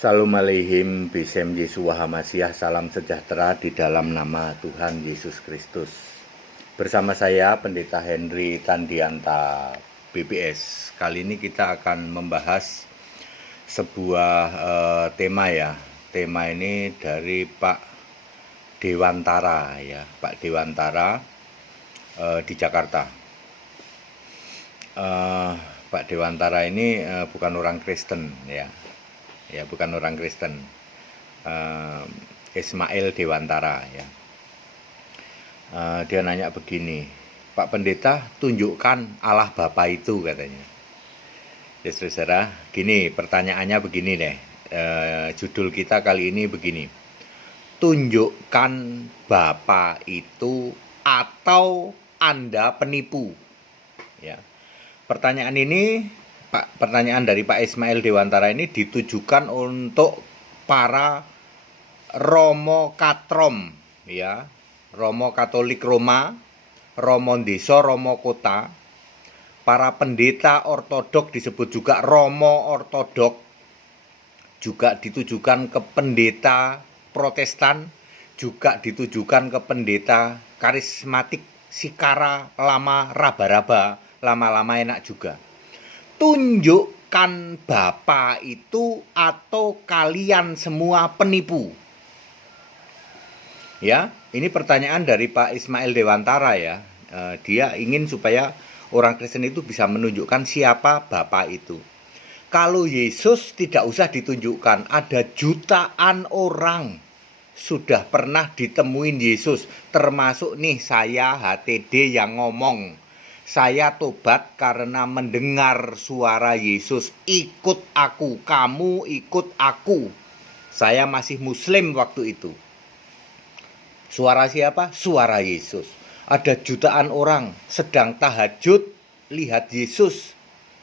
Salam aleihim bisem Yesua Hamasiah. Salam sejahtera di dalam nama Tuhan Yesus Kristus. Bersama saya Pendeta Henry Tandianta BPS. Kali ini kita akan membahas sebuah tema ya. Tema ini dari Pak Dewantara ya, Pak Dewantara di Jakarta. Pak Dewantara ini bukan orang Kristen ya. Ya, bukan orang Kristen. Ismail Dewantara ya. Dia nanya begini, Pak Pendeta, tunjukkan Allah Bapa itu, katanya. Ya saudara, gini pertanyaannya begini deh. Judul kita kali ini begini, tunjukkan Bapa itu atau Anda penipu. Ya. Pertanyaan ini, pertanyaan dari Pak Ismail Dewantara ini ditujukan untuk para Romo Katrom ya, Romo Katolik Roma, Romo Desa, Romo Kota, para pendeta ortodok disebut juga Romo ortodok, juga ditujukan ke pendeta Protestan, juga ditujukan ke pendeta karismatik, Sikara, Lama, Raba-raba, lama-lama enak juga. Tunjukkan Bapa itu atau kalian semua penipu? Ya, ini pertanyaan dari Pak Ismail Dewantara ya. Dia ingin supaya orang Kristen itu bisa menunjukkan siapa Bapa itu. Kalau Yesus tidak usah ditunjukkan, ada jutaan orang sudah pernah ditemuin Yesus, termasuk nih saya HTD yang ngomong. Saya tobat karena mendengar suara Yesus, ikut aku, kamu ikut aku. Saya masih muslim waktu itu. Suara siapa? Suara Yesus. Ada jutaan orang sedang tahajud, lihat Yesus.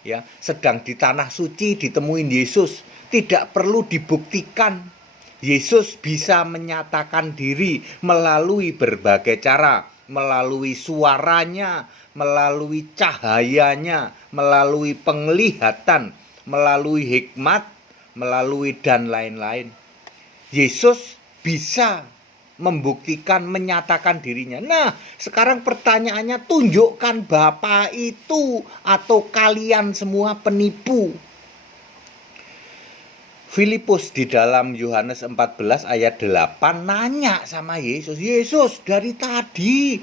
Ya, sedang di tanah suci ditemuin Yesus. Tidak perlu dibuktikan. Yesus bisa menyatakan diri melalui berbagai cara. Melalui suaranya, melalui cahayanya, melalui penglihatan, melalui hikmat, melalui dan lain-lain. Yesus bisa membuktikan, menyatakan dirinya. Nah, sekarang pertanyaannya, tunjukkan Bapa itu atau kalian semua penipu? Filipus di dalam Yohanes 14 ayat 8 nanya sama Yesus, Yesus, dari tadi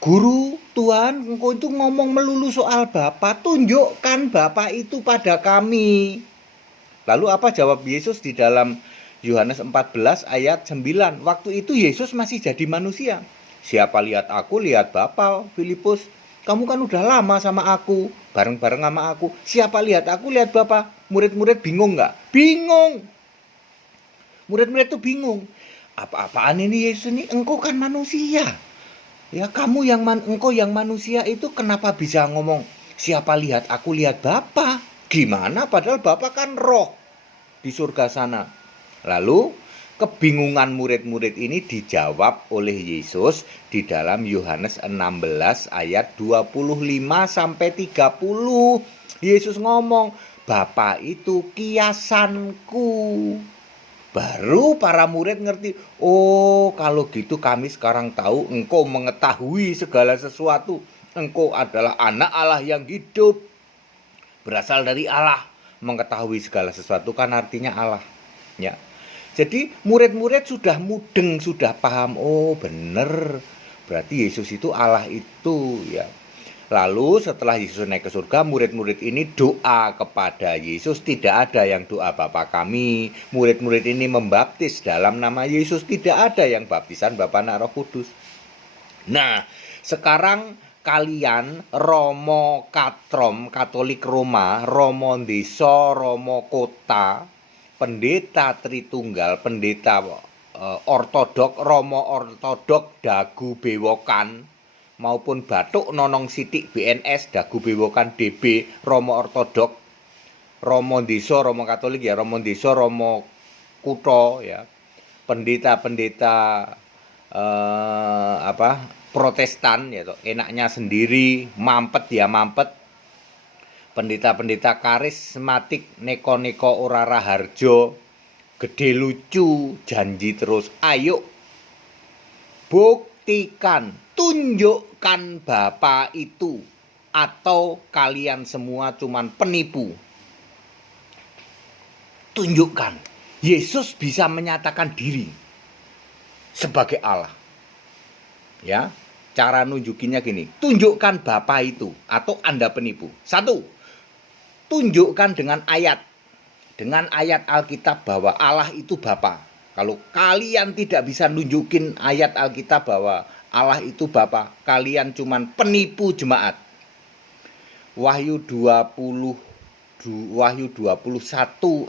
Guru, Tuhan, engkau itu ngomong melulu soal Bapa, tunjukkan Bapa itu pada kami. Lalu apa jawab Yesus di dalam Yohanes 14 ayat 9? Waktu itu Yesus masih jadi manusia. Siapa lihat aku, lihat Bapa, Filipus. Kamu kan udah lama sama aku, bareng-bareng sama aku. Siapa lihat aku, lihat Bapa. Murid-murid bingung nggak? Bingung. Murid-murid tuh bingung. Apa-apaan ini Yesus ini? Engkau kan manusia. Ya, kamu engkau yang manusia itu kenapa bisa ngomong siapa lihat aku, lihat Bapa? Gimana? Padahal Bapa kan roh di surga sana. Lalu kebingungan murid-murid ini dijawab oleh Yesus di dalam Yohanes 16 ayat 25 sampai 30. Yesus ngomong, Bapa itu kiasanku. Baru para murid ngerti, oh kalau gitu kami sekarang tahu engkau mengetahui segala sesuatu. Engkau adalah anak Allah yang hidup, berasal dari Allah. Mengetahui segala sesuatu kan artinya Allah ya. Jadi murid-murid sudah mudeng, sudah paham, oh bener, berarti Yesus itu Allah itu ya. Lalu setelah Yesus naik ke surga, murid-murid ini doa kepada Yesus. Tidak ada yang doa Bapa kami. Murid-murid ini membaptis dalam nama Yesus. Tidak ada yang baptisan Bapa, Anak, Roh Kudus. Nah, sekarang kalian Romo Katrom, Katolik Roma, Romo Desa, Romo Kota, pendeta Tritunggal, pendeta ortodok, Romo ortodok, Dagu Bewokan, maupun Batuk Nonong Sidik BNS, Dagu Bewokan DB, Romo ortodok, Romo Desa, Romo Katolik ya, Romo Desa, Romo Kutha ya, pendeta-pendeta Protestan ya, enaknya sendiri, mampet ya mampet, pendeta-pendeta karismatik neko-neko ora raharjo, gede lucu, janji terus. Ayo, buktikan, tunjukkan Bapa itu, atau kalian semua cuman penipu. Tunjukkan. Yesus bisa menyatakan diri sebagai Allah. Ya, cara nunjukinnya gini, tunjukkan Bapa itu, atau Anda penipu. 1, tunjukkan dengan ayat Alkitab bahwa Allah itu Bapa. Kalau kalian tidak bisa nunjukin ayat Alkitab bahwa Allah itu Bapa, kalian cuman penipu jemaat. Wahyu 21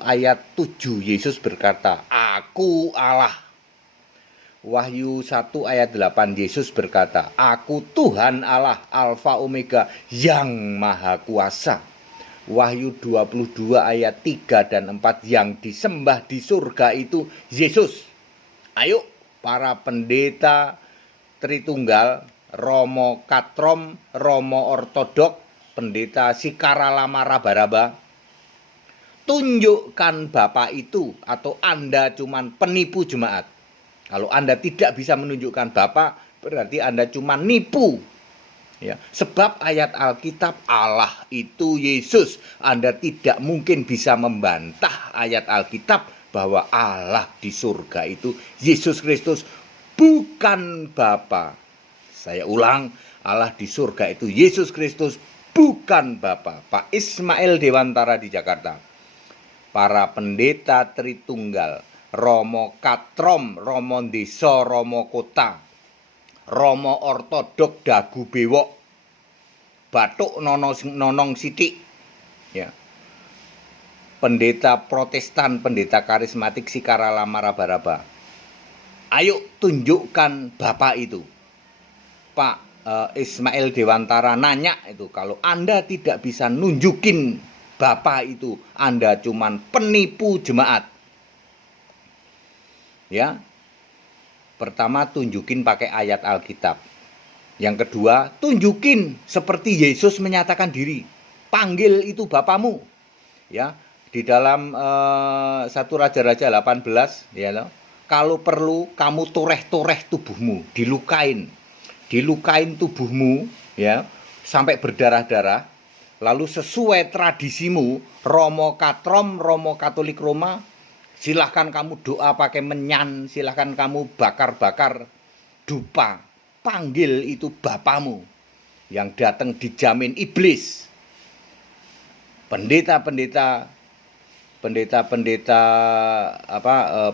ayat 7, Yesus berkata, Aku Allah. Wahyu 1 ayat 8, Yesus berkata, Aku Tuhan Allah, Alfa Omega, yang Maha Kuasa. Wahyu 22 ayat 3 dan 4, yang disembah di surga itu Yesus. Ayo para pendeta Tritunggal, Romo Katrom, Romo Ortodok, pendeta Sikaralama Raba-Raba, tunjukkan Bapa itu, atau Anda cuman penipu jemaat. Kalau Anda tidak bisa menunjukkan Bapa, berarti Anda cuma nipu. Ya, sebab ayat Alkitab Allah itu Yesus. Anda tidak mungkin bisa membantah ayat Alkitab bahwa Allah di surga itu Yesus Kristus, bukan Bapa. Saya ulang, Allah di surga itu Yesus Kristus, bukan Bapa. Pak Ismail Dewantara di Jakarta. Para pendeta Tritunggal, Romo Katrom, Romo Desa, Romo Kota, Romo Ortodok Dagu Bewok, Batuk Nonong Sitik, ya. Pendeta Protestan, pendeta karismatik Sikaralama Raba-Raba. Ayo tunjukkan Bapa itu. Pak Ismail Dewantara nanya itu, kalau Anda tidak bisa nunjukin Bapa itu, Anda cuman penipu jemaat. Ya. Pertama, tunjukin pakai ayat Alkitab. Yang kedua, tunjukin seperti Yesus menyatakan diri. Panggil itu Bapamu. Ya, di dalam 1 Raja-Raja 18, ya loh. Kalau perlu kamu toreh-toreh tubuhmu, dilukain tubuhmu, ya, sampai berdarah-darah. Lalu sesuai tradisimu, Romo Katrom, Romo Katolik Roma, silahkan kamu doa pakai menyan, silahkan kamu bakar-bakar dupa. Panggil itu Bapamu. Yang datang dijamin iblis. Pendeta-pendeta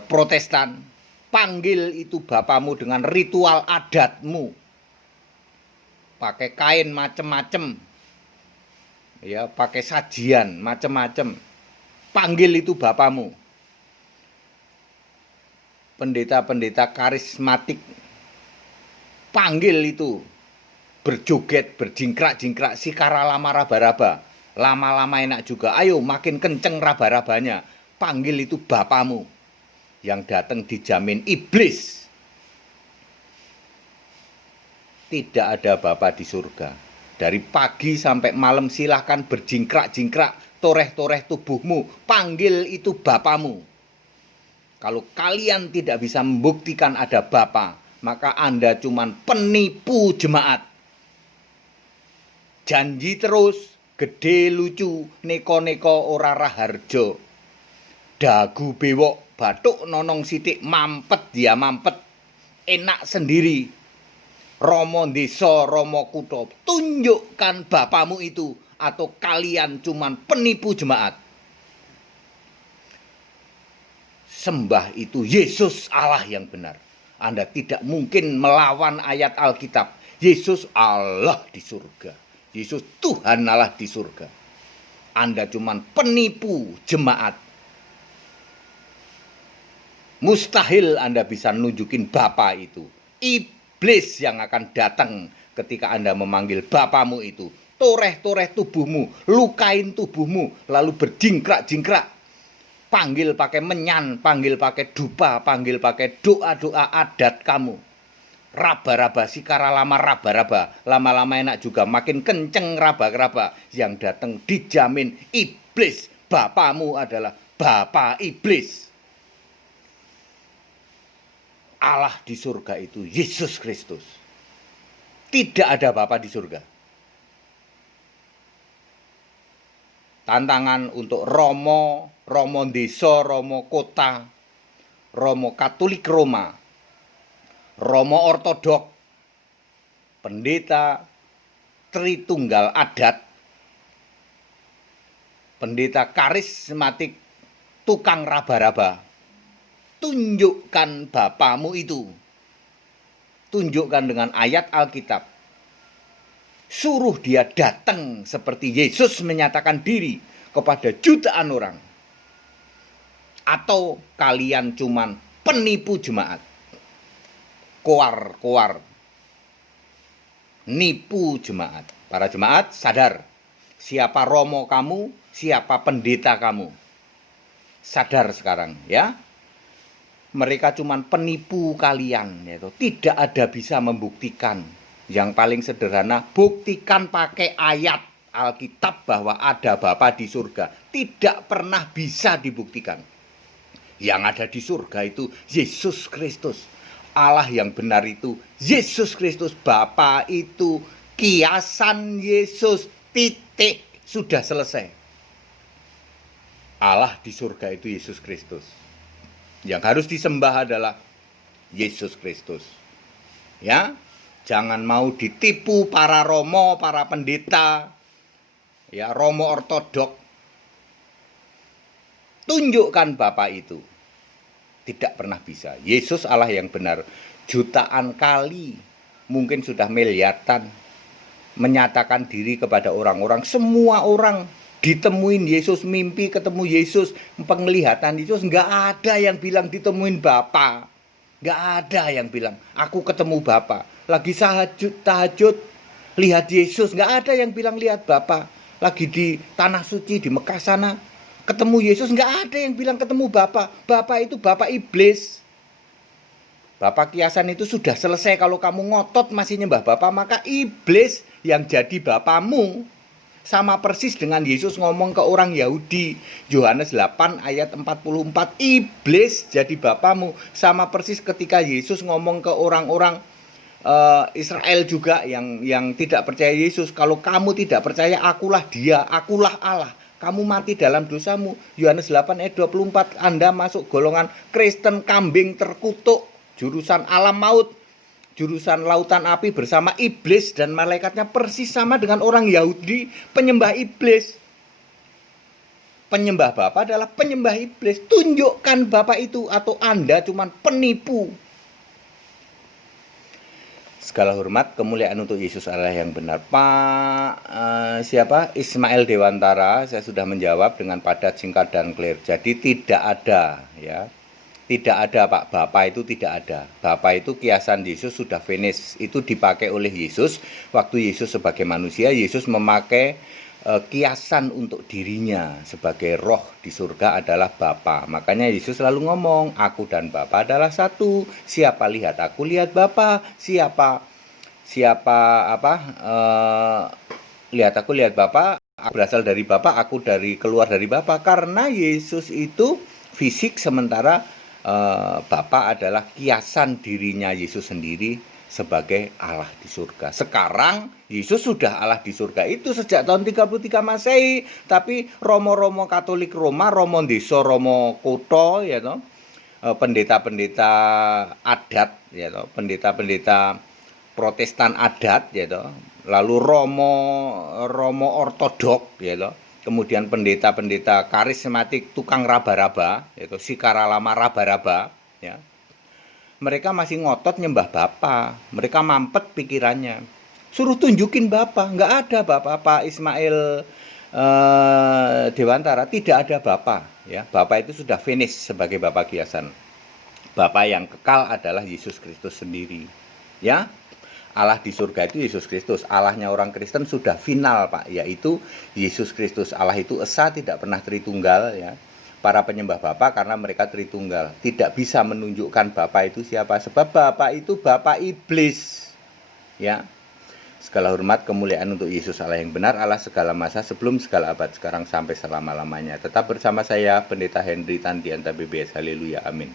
Protestan, panggil itu Bapamu dengan ritual adatmu. Pakai kain macem-macem. Ya, pakai sajian macem-macem. Panggil itu Bapamu. Pendeta-pendeta karismatik, panggil itu, berjoget, berjingkrak-jingkrak, Sikaralama Raba-Raba. Lama-lama enak juga, ayo makin kenceng raba-rabanya. Panggil itu Bapamu. Yang datang dijamin iblis. Tidak ada Bapa di surga. Dari pagi sampai malam silahkan berjingkrak-jingkrak, toreh-toreh tubuhmu. Panggil itu Bapamu. Kalau kalian tidak bisa membuktikan ada Bapa, maka Anda cuman penipu jemaat. Janji terus, gede lucu, neko-neko ora raharjo. Dagu bewok, batuk nonong sitik, mampet dia mampet. Enak sendiri. Romo Desa, Romo Kuto, tunjukkan Bapamu itu, atau kalian cuman penipu jemaat. Sembah itu Yesus Allah yang benar. Anda tidak mungkin melawan ayat Alkitab. Yesus Allah di surga. Yesus Tuhan Allah di surga. Anda cuman penipu jemaat. Mustahil Anda bisa nunjukin Bapa itu. Iblis yang akan datang ketika Anda memanggil Bapamu itu. Toreh-toreh tubuhmu, lukain tubuhmu, lalu berjingkrak-jingkrak. Panggil pakai menyan, panggil pakai dupa, panggil pakai doa-doa adat kamu. Raba-raba, Sikaralama Raba-Raba. Lama-lama enak juga, makin kenceng raba-raba. Yang datang dijamin iblis. Bapamu adalah Bapa iblis. Allah di surga itu Yesus Kristus. Tidak ada Bapa di surga. Tantangan untuk Romo desa, Romo kota, Romo Katolik Roma, Romo Ortodok, pendeta Tritunggal adat, pendeta karismatik, tukang raba-raba. Tunjukkan Bapamu itu. Tunjukkan dengan ayat Alkitab. Suruh dia datang seperti Yesus menyatakan diri kepada jutaan orang. Atau kalian cuman penipu jemaat. Koar-koar. Nipu jemaat. Para jemaat sadar. Siapa romo kamu, siapa pendeta kamu. Sadar sekarang ya. Mereka cuman penipu kalian. Yaitu. Tidak ada bisa membuktikan. Yang paling sederhana, buktikan pakai ayat Alkitab bahwa ada Bapa di surga. Tidak pernah bisa dibuktikan. Yang ada di surga itu Yesus Kristus. Allah yang benar itu Yesus Kristus. Bapa itu kiasan Yesus. Titik. Sudah selesai. Allah di surga itu Yesus Kristus. Yang harus disembah adalah Yesus Kristus. Ya. Jangan mau ditipu para romo, para pendeta, ya romo ortodok. Tunjukkan Bapa itu. Tidak pernah bisa. Yesus Allah yang benar. Jutaan kali, mungkin sudah miliaran, menyatakan diri kepada orang-orang. Semua orang ditemuin Yesus, mimpi ketemu Yesus, penglihatan Yesus. Nggak ada yang bilang ditemuin Bapa. Nggak ada yang bilang, aku ketemu Bapa. Lagi tahajud, lihat Yesus. Nggak ada yang bilang lihat Bapa. Lagi di Tanah Suci, di Mekah sana, ketemu Yesus. Nggak ada yang bilang ketemu Bapa. Bapa itu Bapa iblis. Bapa kiasan itu sudah selesai. Kalau kamu ngotot masih nyembah Bapa, maka iblis yang jadi Bapamu. Sama persis dengan Yesus ngomong ke orang Yahudi. Yohanes 8 ayat 44. Iblis jadi Bapamu. Sama persis ketika Yesus ngomong ke orang-orang Israel juga yang tidak percaya Yesus. Kalau kamu tidak percaya, akulah dia, akulah Allah. Kamu mati dalam dosamu. Yohanes 8 ayat 24. Anda masuk golongan Kristen kambing terkutuk. Jurusan alam maut. Jurusan lautan api bersama iblis dan malaikatnya persis sama dengan orang Yahudi penyembah iblis. Penyembah Bapa adalah penyembah iblis. Tunjukkan Bapa itu atau Anda cuma penipu. Segala hormat, kemuliaan untuk Yesus Allah yang benar. Pak Ismail Dewantara, saya sudah menjawab dengan padat, singkat dan clear. Jadi tidak ada ya. Tidak ada Pak, Bapa itu tidak ada. Bapa itu kiasan Yesus sudah finish. Itu dipakai oleh Yesus. Waktu Yesus sebagai manusia, Yesus memakai kiasan untuk dirinya. Sebagai roh di surga adalah Bapa. Makanya Yesus selalu ngomong, aku dan Bapa adalah satu. Siapa lihat aku, lihat Bapa. Lihat aku, lihat Bapa. Aku berasal dari Bapa, aku keluar dari Bapa. Karena Yesus itu fisik, sementara Bapa adalah kiasan dirinya Yesus sendiri sebagai Allah di surga. Sekarang Yesus sudah Allah di surga itu sejak tahun 33 Masehi. Tapi romo-romo Katolik Roma, romo desa, romo kota, ya toh, pendeta-pendeta adat, ya toh, pendeta-pendeta Protestan adat, ya toh, lalu romo ortodok, ya toh. Kemudian pendeta-pendeta karismatik tukang raba-raba, yaitu sikara lama raba-raba, ya. Mereka masih ngotot nyembah Bapa. Mereka mampet pikirannya. Suruh tunjukin Bapa, nggak ada Bapa. Pak Ismail Dewantara tidak ada Bapa, ya. Bapa itu sudah finish sebagai Bapa kiasan. Bapa yang kekal adalah Yesus Kristus sendiri, ya. Allah di surga itu Yesus Kristus. Allahnya orang Kristen sudah final Pak, yaitu Yesus Kristus. Allah itu esa, tidak pernah tritunggal ya. Para penyembah Bapa karena mereka tritunggal tidak bisa menunjukkan Bapa itu siapa, sebab Bapa itu Bapa iblis. Ya. Segala hormat kemuliaan untuk Yesus Allah yang benar, Allah segala masa, sebelum segala abad, sekarang sampai selama-lamanya. Tetap bersama saya Pendeta Henry Tandianta BBS. Haleluya. Amin.